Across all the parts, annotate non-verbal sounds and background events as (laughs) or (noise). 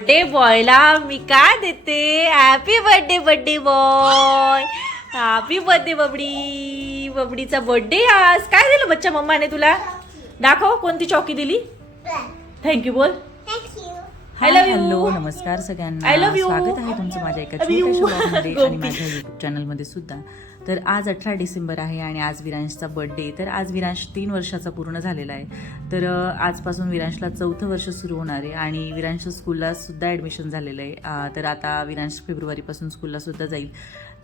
Birthday बॉयला मी काय देते? Happy birthday birthday boy happy birthday बबडी. बबडीचा बर्थडे आज. काय दिलं बच्चा मम्माने तुला? दाखव कोणती चौकी दिली? थँक्यू बोल. आय लव्ह हॅलो नमस्कार सगळ्यांना. स्वागत आहे तुमचं माझ्या एका. छोट्याशा आणि. (laughs) माझ्या युट्यूब चॅनलमध्ये सुद्धा. तर आज अठरा डिसेंबर आहे आणि आज विरांशचा बर्थडे तर आज विरांश तीन वर्षाचा पूर्ण झालेला आहे. तर आजपासून विरांशला चौथं वर्ष सुरू होणार आहे आणि विरांश स्कूलला सुद्धा ॲडमिशन झालेलं आहे. तर आता विरांश फेब्रुवारीपासून स्कूलला सुद्धा जाईल.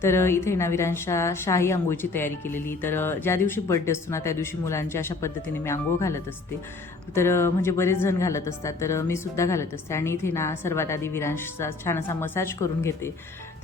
तर इथे ना विरांशा शाही आंघोळीची तयारी केलेली. तर ज्या दिवशी बर्थडे असतो ना त्या दिवशी मुलांची अशा पद्धतीने मी आंघोळ घालत असते. तर म्हणजे बरेच जण घालत असतात. तर मी सुद्धा घालत असते. आणि इथे ना सर्वात आधी विरांशचा छान असा मसाज करून घेते.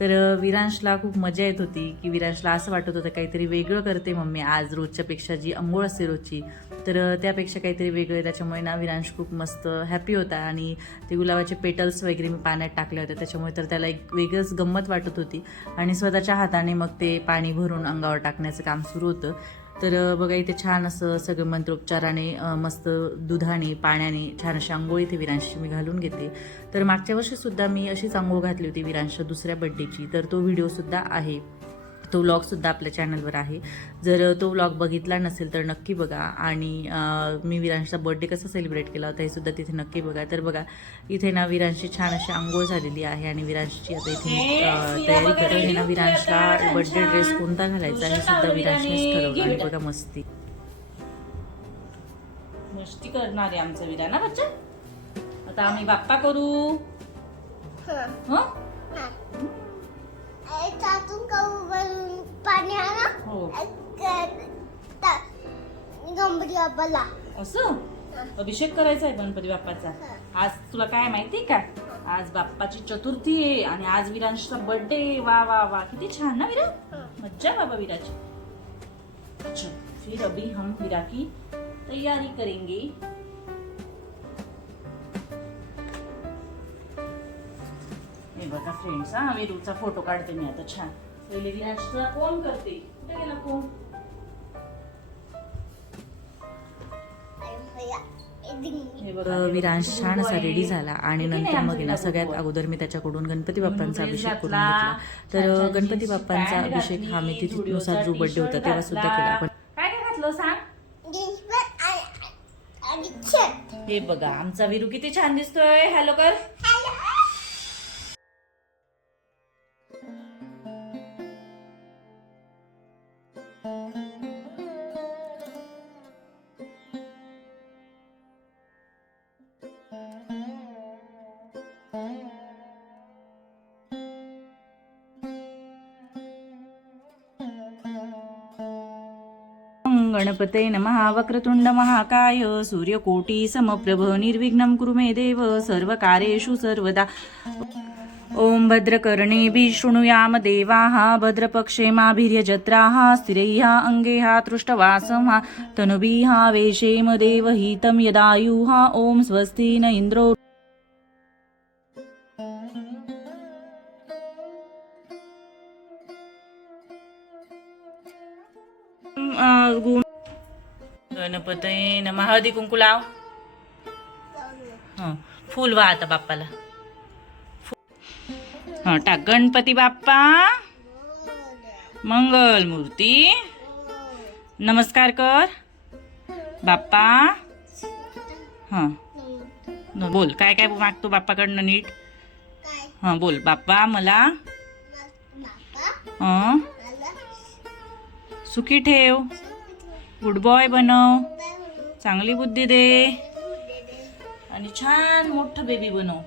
तर विरांशला खूप मजा येत होती की विरांशला असं वाटत होतं काहीतरी वेगळं करते मम्मी आज रोजच्यापेक्षा जी अंघोळ असते रोजची. तर त्यापेक्षा काहीतरी वेगळं त्याच्यामुळे ना विरांश खूप मस्त हॅपी होता आणि ते गुलाबाचे पेटल्स वगैरे मी पाण्यात टाकले होते त्याच्यामुळे तर त्याला एक वेगळंच गंमत वाटत होती. आणि स्वतःच्या हाताने मग ते पाणी भरून अंगावर टाकण्याचं काम सुरू होतं. तर बघा इथे छान असं सगळं मंत्रोपचाराने मस्त दुधाने पाण्याने छान अशी आंघोळ इथे विरांशी मी घालून घेते. तर मागच्या वर्षीसुद्धा मी अशीच आंघोळ घातली होती विरांशच्या दुसऱ्या बड्डेची तर तो व्हिडिओसुद्धा आहे. तो व्लॉग सुद्धा आपल्या चॅनलवर आहे. जर तो व्लॉग बघितला नसेल तर नक्की बघा. आणि मी विरांशचा बर्थडे कसा सेलिब्रेट केला होता हे सुद्धा तिथे नक्की बघा. तर बघा इथे ना विरांशची छान अशी आंघोळ झालेली आहे आणि विरांशची आता इथे तयारी करत आहे ना विरांशला बर्थडे ड्रेस कोणता घालायचा हे सुद्धा विरांशनेच ठरवलं. आणि बघा मस्ती. मस्ती करणार आहे आमचा विरा ना बच्चा आता आम्ही बाप्पा करू. हं? त्यातून करून पाणी आणा हो. गंभीर बाबाला असं? अभिषेक करायचा आहे गणपती बाप्पाचा. आज तुला काय माहिती का? आज बाप्पाची चतुर्थी आहे आणि आज विरांशचा बर्थडे वा वा वा. किती छान ना विरा? मज्जा बाबा विराची. अच्छा फिर अभी हम विरा की तैयारी करेंगे. हे बघा फ्रेंड्स हा विरूचा फोटो काढते मी आता छान. पहिले विराजला फोन करते. कुठे गेला फोन बघा, तर विरांश बघा, छान असा. रेडी झाला आणि नंतर मग ना सगळ्यात अगोदर मी त्याच्याकडून गणपती बाप्पांचा अभिषेक करून घातला, तर गणपती बाप्पांचा अभिषेक हा मी तिथनुसार जो बर्थडे होता तेव्हा सुद्धा. केला. पण काय काय घातलं सांग? हे बघा आमचा विरू किती छान दिसतोय. हॅलो कर. गणपते नमः वक्रतुंड महाकाय सूर्यकोटी समप्रभ निर्विघ्नं कुरु मे देव सर्वकार्येषु सर्वदा। ॐ भद्रकर्णेभिः शृणुयाम देवाः भद्रपक्षे माभिर्यजत्राः स्थिरैः अङ्गैः तृष्टवासः तनुभिः वेशेम देवहितं यदायुः। ॐ स्वस्ति न इन्द्रो गुण. गणपते नमः हळदी कुंकू लाव. हं, फुल वा आता बाप्पाला. हा टाक. गणपती बाप्पा. मंगल मूर्ती. नमस्कार कर. बाप्पा. हां. न- बोल काय काय मागतो बाप्पाकडनं नीट? काय? हां बोल. बाप्पा मला. हं. मला सुखी ठेव. गुड बॉय बनव. चांगली बुद्धी दे. आणि छान मोठं बेबी बनव.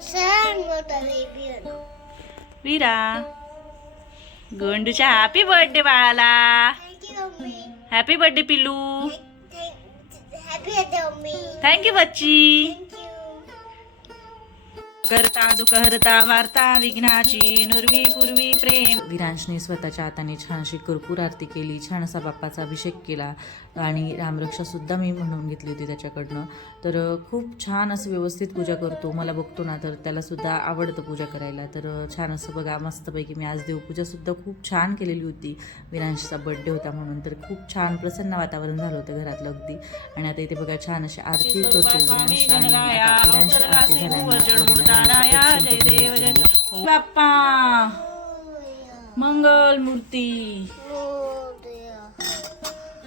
छान मोठा बेबी होता विरा गोंडूच्या हॅपी बर्थडे बाळाला. हॅपी बर्थडे पिल्लू. थँक्यू बच्ची. करता दुखहरता वार्ता विघ्नाची नुरवी पूर्वी प्रेम. विरांशने स्वतःच्या हाताने छानशी कर्पूर आरती केली छानसा बाप्पाचा अभिषेक केला. आणि रामरक्षासुद्धा मी म्हणून घेतली होती त्याच्याकडनं. तर खूप छान असं व्यवस्थित पूजा करतो. मला बघतो ना तर त्यालासुद्धा आवडतं पूजा करायला. तर छान असं बघा मस्तपैकी मी आज देवपूजासुद्धा खूप छान केलेली होती. विरांशचा बड्डे होता म्हणून. तर खूप छान प्रसन्न वातावरण झालं होतं घरातलं अगदी. आणि आता इथे बघा छान अशी आरती करतो विरांश. आणि आता विरांश आरती झाल्यानंतर बाप्पा! मंगल मूर्ती.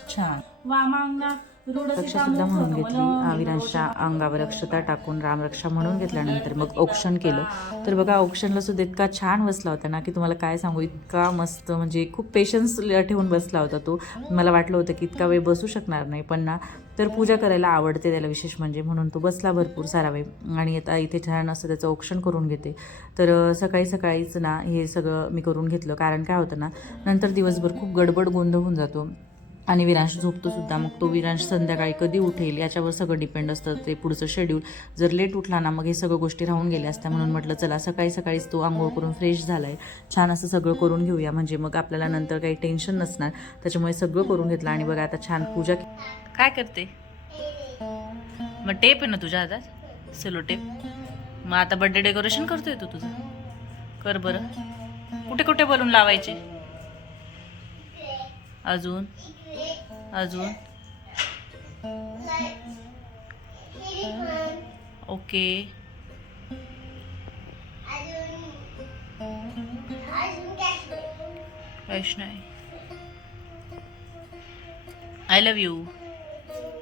छान. वा मांगा रक्षा सुद्धा म्हणून घेतली. आ, विरांशच्या अंगावर अक्षता टाकून रामरक्षा म्हणून घेतल्यानंतर मग औक्षण केलं. तर बघा औक्षणला सुद्धा इतका छान बसला होता ना की तुम्हाला काय सांगू इतका मस्त म्हणजे खूप पेशन्स ठेवून बसला होता तो. मला वाटलं होतं की इतका वेळ बसू शकणार नाही पण ना तर पूजा करायला आवडते त्याला विशेष म्हणजे म्हणून तो बसला भरपूर सारा वेळ. आणि आता इथे छान असं त्याचं औक्षण करून घेते. तर सकाळी सकाळीच ना हे सगळं मी करून घेतलं. कारण काय होतं ना नंतर दिवसभर खूप गडबड गोंधळ होऊन जातो. आणि विरांश झोपतो सुद्धा. मग तो विरांश संध्याकाळी कधी उठेल याच्यावर सगळं डिपेंड असतं. ते पुढचं शेड्यूल जर लेट उठला ना मग हे सगळं गोष्टी राहून गेल्या असत्या. म्हणून म्हटलं चला सकाळी सकाळीच तो आंघोळ करून फ्रेश झाला आहे छान असं सगळं करून घेऊया. म्हणजे मग आपल्याला नंतर काही टेन्शन नसणार. त्याच्यामुळे सगळं करून घेतलं आणि बघा आता छान पूजा काय करते? मग टेप आहे ना तुझ्या हातात? सेलो टेप मग आता बर्थडे डेकोरेशन करतोय तू तुझं. कर बरं. कुठे कुठे बलून लावायचे? अजून? अजून? Okay. Vaishnavi. I love you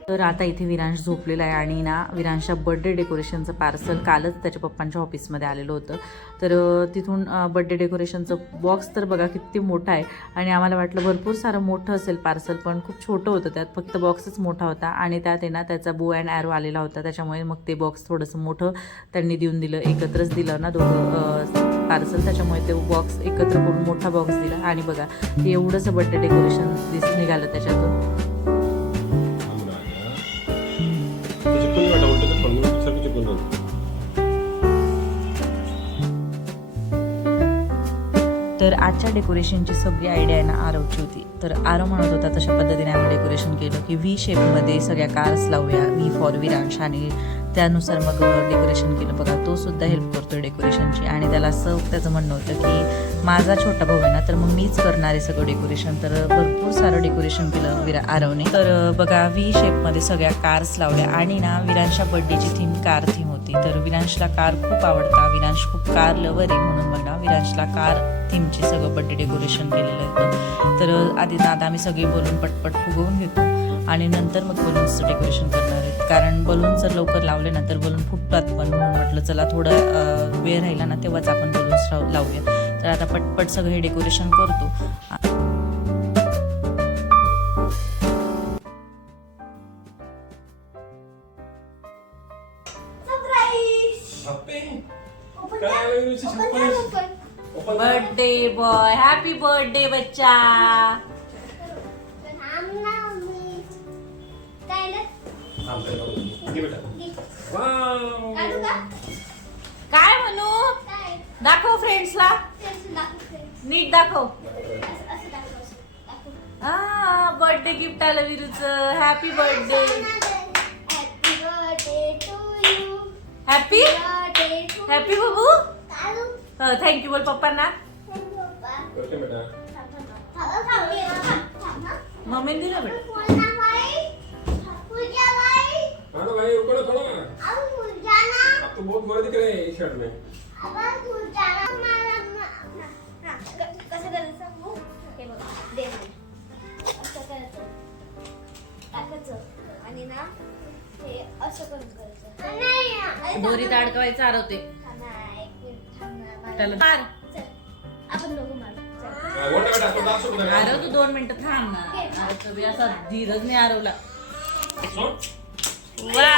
तर आता इथे विरांश झोपलेला आहे आणि ना विरांशच्या बर्थडे डेकोरेशनचं पार्सल कालच त्याच्या पप्पांच्या ऑफिसमध्ये आलेलं होतं. तर तिथून बर्थडे डेकोरेशनचं बॉक्स तर बघा किती मोठा आहे. आणि आम्हाला वाटलं भरपूर सारं मोठं असेल पार्सल पण खूप छोटं होतं त्यात. फक्त बॉक्सच मोठा होता आणि त्यात आहे ना त्याचा बो अँड ॲरो आलेला होता. त्याच्यामुळे मग ते बॉक्स थोडंसं मोठं त्यांनी देऊन दिलं एकत्रच दिलं ना दोघं पार्सल त्याच्यामुळे ते बॉक्स एकत्र करून मोठा बॉक्स दिला. आणि बघा एवढंसं बर्थडे डेकोरेशन दिस निघालं त्याच्यातून. तर आजच्या डेकोरेशनची सगळी आयडिया आहे ना आरवची होती. तर आरव म्हणत होता तशा पद्धतीने आम्ही डेकोरेशन केलं की व्ही शेपमध्ये सगळ्या कार्स लावूया. व्ही फॉर विरांश आणि त्यानुसार मग डेकोरेशन केलं. बघा तो सुद्धा हेल्प करतो डेकोरेशनची आणि त्याला असं त्याचं म्हणणं होतं की माझा छोटा भाऊ आहे ना तर मग मीच करणार आहे सगळं डेकोरेशन तर भरपूर सारं डेकोरेशन केलं विरा आरवने. तर बघा व्ही शेपमध्ये सगळ्या कार्स लावल्या. आणि ना विरांशा बर्थडेची थीम कार थीम होती. तर विरांशला कार खूप आवडता. विरांश खूप कार लवर आहे म्हणून बघा विरांशला कार थीमचे सगळं बर्थडे डेकोरेशन केलेलं होतं तर आधी ना आता आम्ही सगळी बलून पटपट फुगवून घेतो आणि नंतर मग बलून्सचं डेकोरेशन करणार आहेत. कारण बलून जर लवकर लावले ना तर बलून फुटतात पण म्हणून म्हटलं चला थोडं वेळ राहिला ना तेव्हाच आपण बलून्स लावूया तर आता पटपट सगळं हे डेकोरेशन करतो बर्थडे बॉय हॅपी बर्थडे बच्चा. काय म्हणू? दाखव फ्रेंड्सला नीट दाखव. बर्थडे गिफ्ट आलं विरूच. हॅपी बर्थडे हॅपी हॅपी बाबू? थँक्यू बोल पप्पांना ओके बेटा मम्मीने दिलं बेटा हाँ ना भाई रुको ना थोड़ा आप तो बहुत बड़े दिख रहे हैं इस शर्ट में कसं करायचं सांगू? हे बघ, दे मला. असं करायचं. टाकायचं. आणि ना हे असं करून करायचं. दोरीत. अडकवायचं आरवते त्याला मार. आपण दोघं आरव तू दोन मिनिटं थांब ना. बी असा धीरच नाही आरवला वा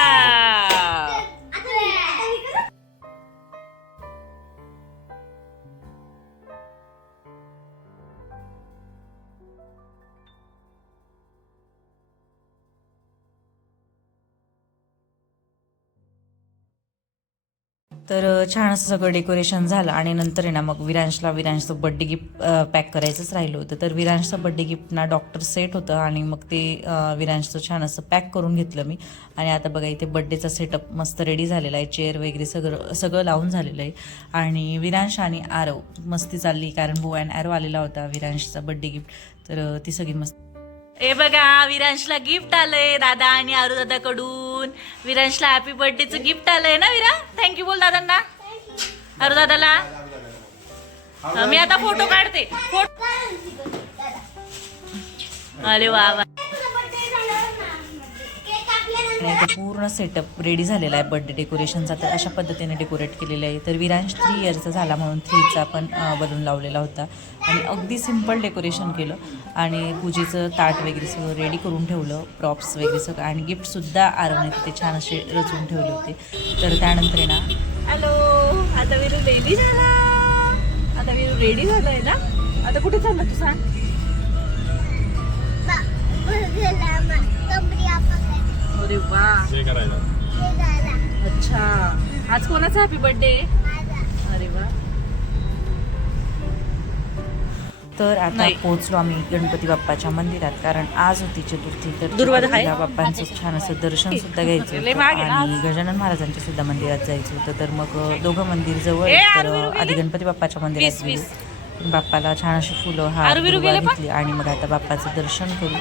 तर छान असं सगळं डेकोरेशन झालं आणि नंतर आहे ना मग विरांशला विरांशचं बड्डे गिफ्ट पॅक करायचंच राहिलं होतं. तर विरांशचं बड्डे गिफ्ट ना डॉक्टर सेट होतं आणि मग ते विरांशचं छान असं पॅक करून घेतलं मी. आणि आता बघा इथे बड्डेचा सेटअप मस्त रेडी झालेला आहे. चेअर वगैरे सगळं सगळं लावून झालेलं आहे. आणि विरांश आणि आरव मस्ती चालली कारण बो अँड ॲरो आलेला होता विरांशचा बड्डे गिफ्ट. तर ती सगळी मस्त हे बघा विरांशला गिफ्ट आलंय दादा आणि आरू दादाकडून विरांशला हॅपी बर्थडेचं गिफ्ट आलंय ना विरा? थँक्यू बोल दादांना. आरू दादाला अं, मी आता फोटो काढते. फोटो अरे वा वा. आणि आता पूर्ण सेटअप रेडी झालेला आहे बर्थडे डेकोरेशनचा तर अशा पद्धतीने डेकोरेट केलेलं आहे. तर विरांश थ्री इयरचा झाला म्हणून थ्रीचा पण बलून लावलेला होता. आणि अगदी सिंपल डेकोरेशन केलं. आणि पूजेचं ताट वगैरे सगळं रेडी करून ठेवलं. प्रॉप्स वगैरे सगळं. आणि गिफ्टसुद्धा आरवणे तिथे छान असे रचून ठेवले होते. तर त्यानंतर आहे ना हॅलो आता विरू रेडी झाला. आता विरू रेडी झालाय ना? आता कुठे चालला तू सांग? अरे वा अच्छा आज कोणाचा हॅपी बर्थडे अरे वा तर आता. पोहोचलो आम्ही गणपती बाप्पाच्या मंदिरात कारण आज होती चतुर्थी तर बाप्पांचं छान असं दर्शन सुद्धा घ्यायचं आणि गजानन महाराजांच्या सुद्धा मंदिरात जायचं होतं तर मग दोघं मंदिर जवळ. तर? आधी गणपती बाप्पाच्या मंदिरात गेलो. बाप्पाला छान अशी फुलं हार? घेतली आणि मग आता बाप्पाचं दर्शन करू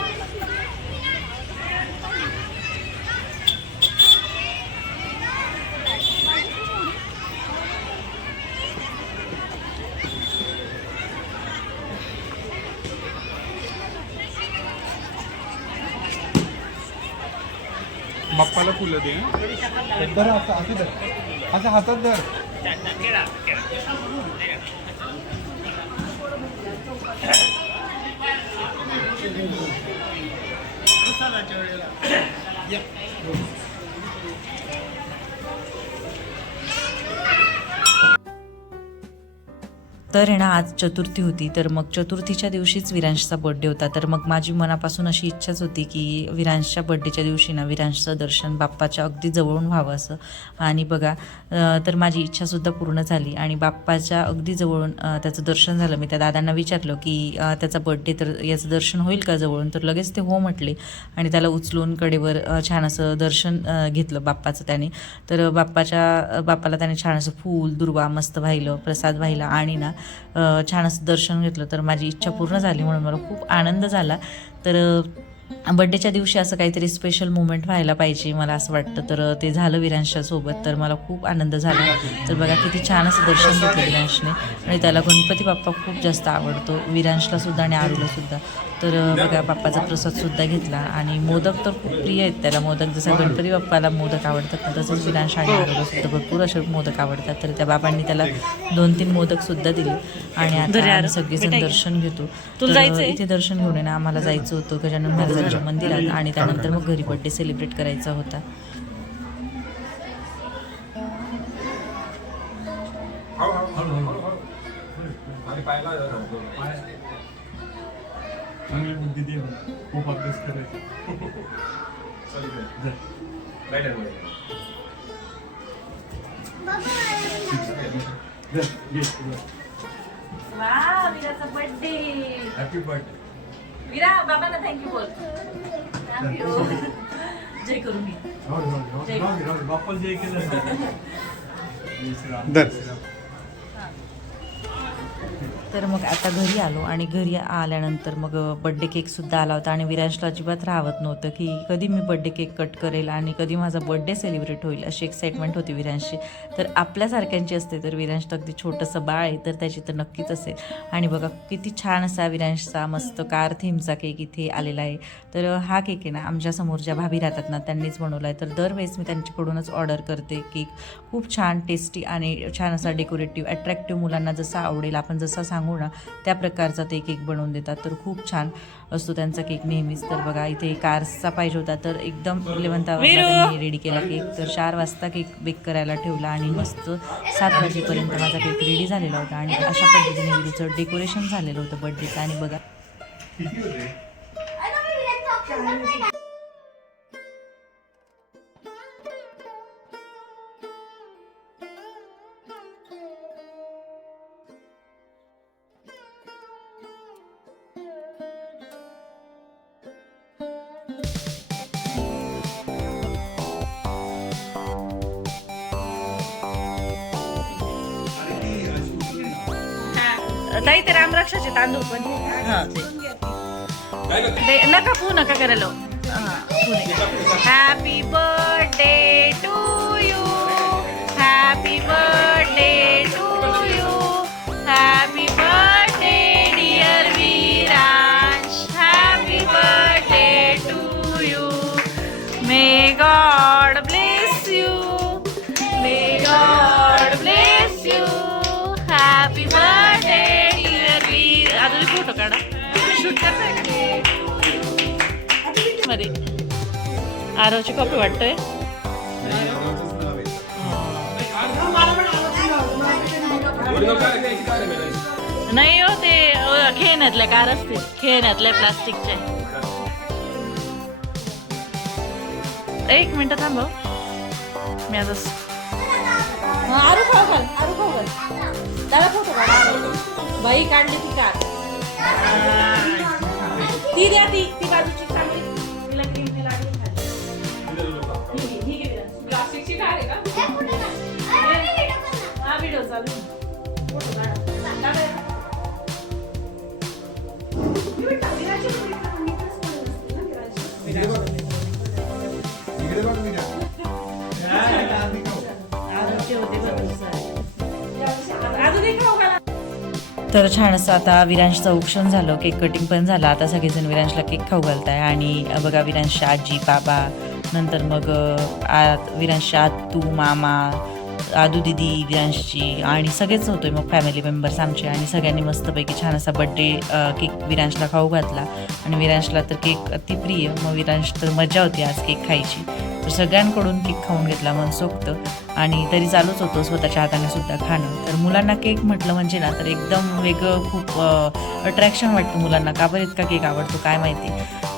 फुलं दे धर असं असं धर असं हातात धर. तर आहे ना आज चतुर्थी होती तर मग चतुर्थीच्या दिवशीच विरांशचा बर्थडे होता. तर मग माझी मनापासून अशी इच्छाच होती की विरांशच्या बर्थडेच्या दिवशी ना विरांशचं दर्शन बाप्पाच्या अगदी जवळून व्हावं असं. आणि बघा तर माझी इच्छासुद्धा पूर्ण झाली. आणि बाप्पाच्या अगदी जवळून त्याचं दर्शन झालं. मी त्या दादांना विचारलं की त्याचा बर्थडे तर याचं दर्शन होईल का जवळून? तर लगेच ते हो म्हटले. आणि त्याला उचलून कडेवर छान असं दर्शन घेतलं बाप्पाचं त्याने. तर बाप्पाच्या बाप्पाला त्याने छान असं फूल दुर्वा मस्त वाहिलं प्रसाद वाहिला आणि ना छान असं दर्शन घेतलं तर माझी इच्छा पूर्ण झाली म्हणून मला खूप आनंद झाला. तर बड्डेच्या दिवशी असं काहीतरी स्पेशल मुमेंट व्हायला पाहिजे मला असं वाटतं. तर ते झालं विरांशच्या सोबत तर मला खूप आनंद झाला. तर बघा किती छान असं दर्शन घेतलं विरांशने. आणि त्याला गणपती बाप्पा खूप जास्त आवडतो. विरांशला सुद्धा आणि आरूला सुद्धा. तर बघा बाप्पाचा प्रसाद सुद्धा घेतला आणि मोदक तर खूप प्रिय आहेत त्याला. मोदक जसं गणपती बाप्पाला मोदक आवडतात तसंच आणि आरूला सुद्धा भरपूर असे मोदक आवडतात. तर त्या बाबांनी त्याला दोन तीन मोदक सुद्धा दिले आणि आता सगळेजण. दर्शन घेतो? इथे दर्शन घेऊन आहे ना आम्हाला जायचं होतं गजानन महाराजांच्या मंदिरात आणि त्यानंतर मग घरी बड्डे सेलिब्रेट करायचा होता. चांगली बुद्धी दे खूप अभ्यास करायचा. वा विराचा बर्थडे हॅपी बर्थडे विरा बाबांना थँक्यू बोल. जय दे, राहू दे. बाप्पा जे केलं. (laughs) तर मग आता घरी आलो आणि घरी आल्यानंतर मग बड्डे केकसुद्धा आला होता आणि विरांशला अजिबात राहत नव्हतं की कधी मी बड्डे केक कट करेल आणि कधी माझा बड्डे सेलिब्रेट होईल अशी एक्साइटमेंट होती विरांशी तर आपल्यासारख्यांची असते तर विरांश तर अगदी छोटंसं बाळ आहे तर त्याची तर नक्कीच असेल. आणि बघा किती छान असा विरांशचा मस्त कार थीमचा केक इथे आलेला आहे. तर हा केक आहे ना आमच्यासमोर ज्या भाभी राहतात ना त्यांनीच बनवला आहे तर दरवेळेस मी त्यांच्याकडूनच ऑर्डर करते केक खूप छान टेस्टी आणि छान असा डेकोरेटिव्ह अट्रॅक्टिव्ह मुलांना जसा आवडेल आपण जसा सांगू ना त्या प्रकारचा ते केक बनवून देतात. तर खूप छान असतो त्यांचा केक नेहमीच. तर बघा इथे कार्सचा पाहिजे होता. तर एकदम इलेवन्थ त्यांनी रेडी केला केक. तर चार वाजता केक बेक करायला ठेवला आणि मस्त सात वाजेपर्यंत माझा केक रेडी झालेला होता. आणि अशा पद्धतीने विरूचं डेकोरेशन झालेलं होतं बर्थडेचं आणि बघा. ताई ते रामरक्षाचे तांदूळ पण हा. ते नका पू नका करायला हॅपी बर्थडे टू आरवची कॉपी वाटतोय? नाही हो ते खेळण्यातल्या कार असते खेळण्यातल्या प्लास्टिकच्या एक मिनिट थांब हो. मी आता आरू खाऊ घाल आरू खाऊ घाल. दादा फोटो काढा बाई काढली ती कार. ती द्या ती ती बाजूची चालू तर छान असं आता विरांशचं औक्षण झालं केक कटिंग पण झालं. आता सगळेजण विरांशला केक खाऊ घालताय. आणि बघा विरांशच्या आजी बाबा नंतर मग आत विरांशच्या विरांशची तू मामा आदू दिदी विरांशची आणि सगळेच होतोय मग फॅमिली मेंबर्स आमचे आणि सगळ्यांनी मस्तपैकी छान असा बड्डे केक विरांशला खाऊ घातला. आणि विरांशला तर केक अति प्रिय. मग विरांश तर मजा होती आज केक खायची. तर सगळ्यांकडून केक खाऊन घेतला मनसोक्त आणि तरी चालूच होतो स्वतःच्या हाताने सुद्धा खाणं. तर मुलांना केक म्हटलं म्हणजे ना तर एकदम वेगळं खूप अट्रॅक्शन वाटतं मुलांना. का बरं इतका केक आवडतो काय माहिती.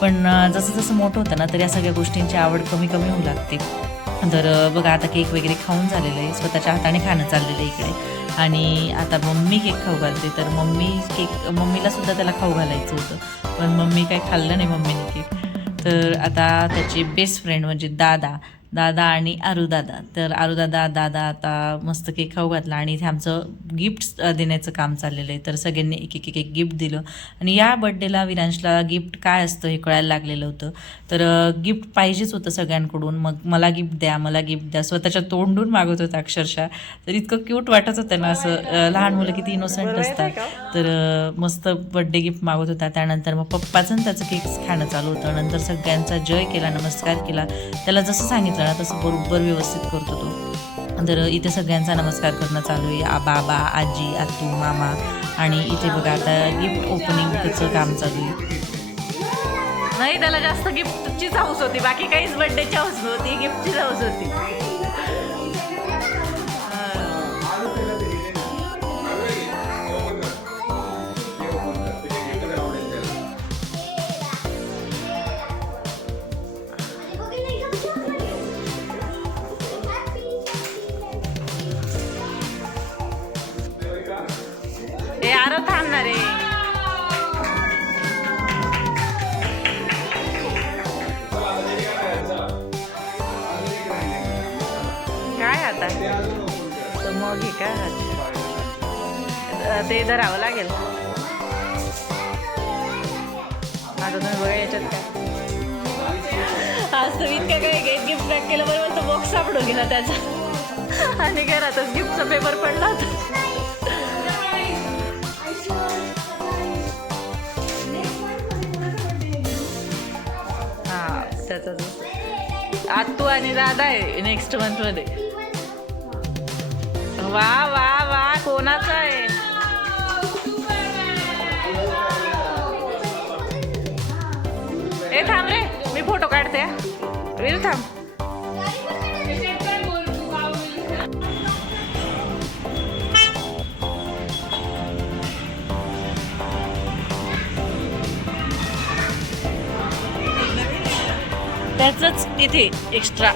पण जसं जसं मोठं होतं ना तर या सगळ्या गोष्टींची आवड कमी कमी होऊ लागते. तर बघा आता केक वगैरे खाऊन झालेलं आहे. स्वतःच्या हाताने खाणं चाललेलं आहे इकडे. आणि आता मम्मी केक खाऊ घालते. तर मम्मी केक मम्मीला सुद्धा त्याला खाऊ घालायचं होतं. पण मम्मी काय खाल्लं नाही मम्मीने केक. तर आता त्याचे बेस्ट फ्रेंड म्हणजे दादा. दादा आणि आरुदादा तर आरुदादा दादा आता मस्त केक खाऊ घातला आणि इथे आमचं गिफ्ट देण्याचं काम चाललेलं आहे. तर सगळ्यांनी एक एक एक एक गिफ्ट दिलं. आणि या बड्डेला विरांशला गिफ्ट काय असतं हे कळायला लागलेलं होतं. तर गिफ्ट पाहिजेच होतं सगळ्यांकडून. मग मला गिफ्ट द्या मला गिफ्ट द्या. स्वतःच्या तोंडून मागत होतं अक्षरशः. तर इतकं क्यूट वाटत होतं ना असं लहान मुलं किती इनोसंट असतात. तर मस्त बड्डे गिफ्ट मागत होता. त्यानंतर मग पप्पाचं त्याचं केक खाणं चालू होतं. नंतर सगळ्यांचा जय केला नमस्कार केला. त्याला जसं सांगितलं ना तसं बरोबर व्यवस्थित करतो तो. तर इथे सगळ्यांचा नमस्कार करणं चालू आहे. बाबा आजी आतू मामा आणि इथे बघा आता गिफ्ट ओपनिंगचं काम चालू आहे. नाही त्याला जास्त गिफ्टचीच हाऊस होती. बाकी काहीच बर्थडेची हाऊस नव्हती. गिफ्टचीच हाऊस होती. आरो थांबणार आहे. काय आता? तो मग हे का ते धरावं लागेल. आता तुम्ही बघा याच्यात काय. आज तुम्ही इतकं काय गिफ्ट पॅक केलं बरोबर तो बॉक्स सापडून गेला त्याचा. आणि घरातच गिफ्टचा पेपर पडला होता. त्याचा त्याचा आत्तू आणि दादा आहे नेक्स्ट मंथमध्ये. वा वा वा कोणाचा आहे? ए थांब रे मी फोटो काढते विल थांब. त्याचंच तिथे एक्स्ट्रा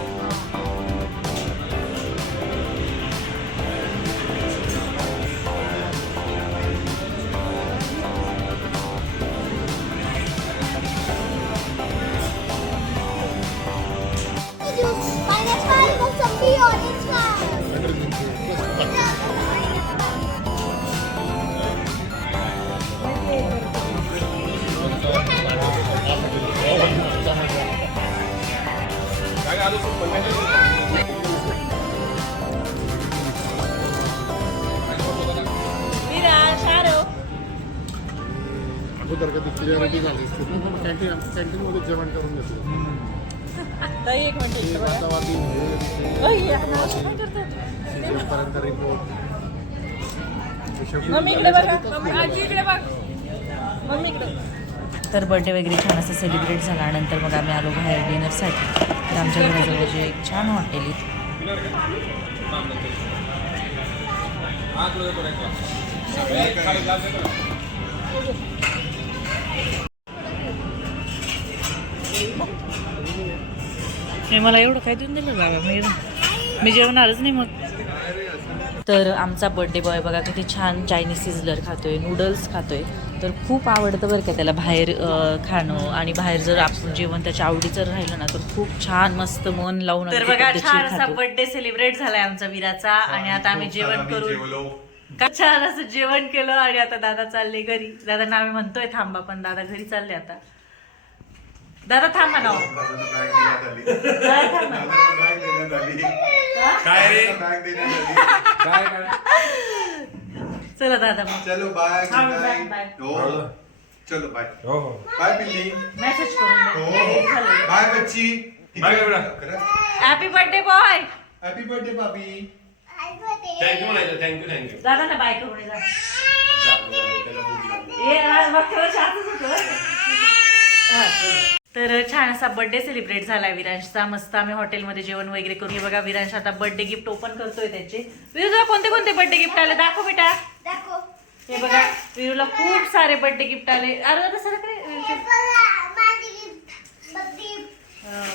कॅन्टीन कॅन्टीनमध्ये जेवण करून घेतलं. ताई एक मिनिट ते इकडं बघा. वादावादी हे ओय, या ना, असं काय करतात? शेवटपर्यंत रिपोर्ट मम्मी इकडे बघा मम्मी आजी इकडे बघ. मम्मी इकडे. तर बर्थडे वगैरे छान असं सेलिब्रेट झाल्यानंतर मग आम्ही आलो बाहेर डिनरसाठी तर आमच्या घराजवळ जे एक छान हॉटेल आहे. हे मला एवढं काय देऊन दिलं बाबा मी मी जेवणारच नाही मग. तर आमचा बर्थडे बॉय बघा किती छान चायनीज सिझलर खातोय नूडल्स खातोय. तर खूप आवडतं बरं का त्याला बाहेर खाणं. आणि बाहेर जर आपण जेवण त्याच्या आवडीचं राहिलं ना तर खूप छान मस्त मन लावून तर बघा छान असा बर्थडे सेलिब्रेट झालाय आमचा विराचा. आणि आता आम्ही जेवण करून का छान असं जेवण केलं. आणि आता दादा चालले घरी. दादा आम्ही म्हणतोय थांबा पण दादा घरी चालले आता. दादा थांबा ना. दादा थांबा काय रे काय काय चला दादा मग. चलो बाय हाँ, बाय. हो. चलो बाय हो हो. बाय पिल्ली. मेसेज करून हो बाय बच्ची. बाय बेटा. Happy birthday boy happy birthday पापी थँक्यू म्हणायचं थँक्यू थँक्यू दादा ना बाय करून जा. ये आज मागच्या वर्षी असंच होतं. बरं का? तर छान असा बर्थडे सेलिब्रेट झाला विरांशचा. मस्त आम्ही हॉटेलमध्ये जेवण वगैरे करून. हे बघा विरांश आता बर्थडे गिफ्ट ओपन करतोय त्याचे. विरू तुला कोणते कोणते बर्थडे गिफ्ट आले? दाखव बेटा. दाखव हे बघा विरूला खूप सारे बर्थडे गिफ्ट आले. अरे दादा सर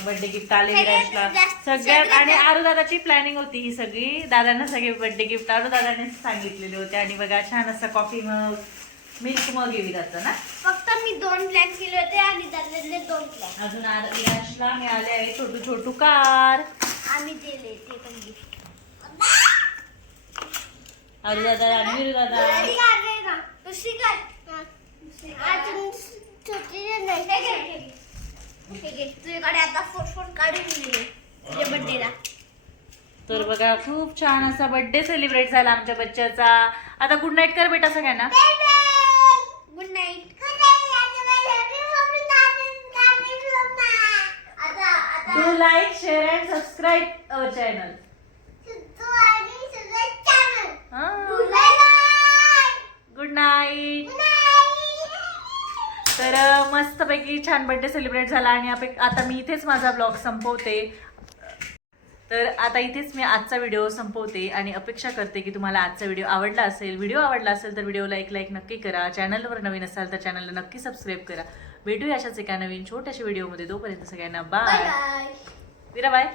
बर्थडे गिफ्ट आले विराजला सगळ्यात आणि आरू दादाची प्लॅनिंग होती ही सगळी. दादांना सगळे बर्थडे गिफ्ट आरू दादाने सांगितलेले होते. आणि बघा छान असा कॉफी मग मिल्क मग आहे विराजचा ना फक्त मी दोन प्लॅन केले होते आणि त्यातले दोन प्लॅन अजून विराजला मिळाले आहे छोटू छोटू कार आम्ही दिले ते पण दादा आणि विरू दादा ना. दुसरी. हा. अजून छोटी नाही. हे हे. हे. तुझ्याकडे आता फोन फोन काढून दिले तुझ्या बर्थडेला तर बघा खूप छान असा बर्थडे सेलिब्रेट झाला आमच्या बच्च्याचा आता गुड नाईट कर बेटा सगळ्यांना good night do like share and subscribe our channel. Good night तर मस्तपैकी छान बर्थडे सेलिब्रेट झाला आणि आता मी इथेच माझा ब्लॉग संपवते. तर आता इथेच मी आजचा व्हिडिओ संपवते आणि अपेक्षा करते की तुम्हाला आजचा व्हिडिओ आवडला असेल व्हिडिओ आवडला असेल तर व्हिडिओला एक लाईक नक्की करा. चॅनलवर नवीन असाल तर चॅनलला नक्की सबस्क्राईब करा. भेटूया अशाच एका नवीन छोट्याशा व्हिडिओमध्ये तोपर्यंत सगळ्यांना बाय विरा बाय